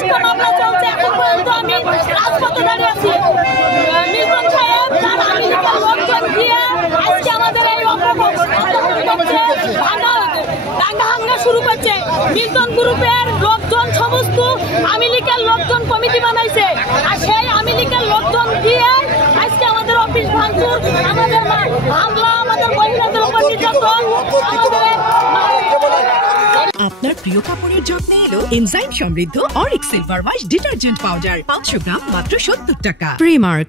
10টা মামলা চলছে, এখন পর্যন্ত আমি রাজপথে দাঁড়িয়ে আছি। মিল্টন সাহেব তার আওয়ামী লীগের লোকজন দিয়ে আজকে আমাদের এই দাঙ্গা শুরু করছে। মিল্টন গ্রুপের লোকজন সমস্ত আওয়ামী লীগের লোকজন কমিটি বানাইছে, আর সেই আওয়ামী লীগের লোকজন দিয়ে আজকে আমাদের অফিস ভাঙচুর, আমাদের হামলা, আমাদের মহিলাদের উপর নির্যাতন। আপনার প্রিয় কাপড়ের যত্নে এলো এনজাইম সমৃদ্ধ Arik silver wash detergent powder 500 গ্রাম মাত্র 70 টাকা। প্রিমার্ক।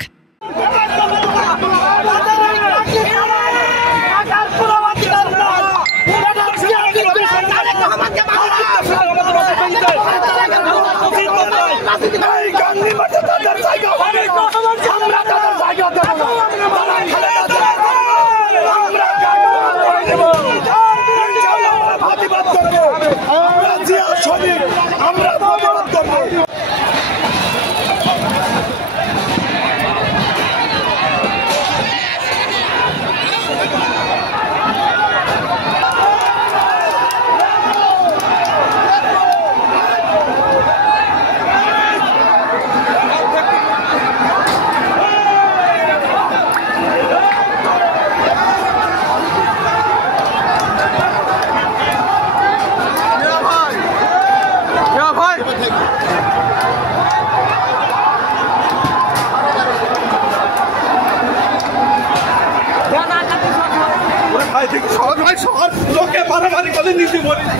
লোকে মারামারি করে নিতে বলেছি।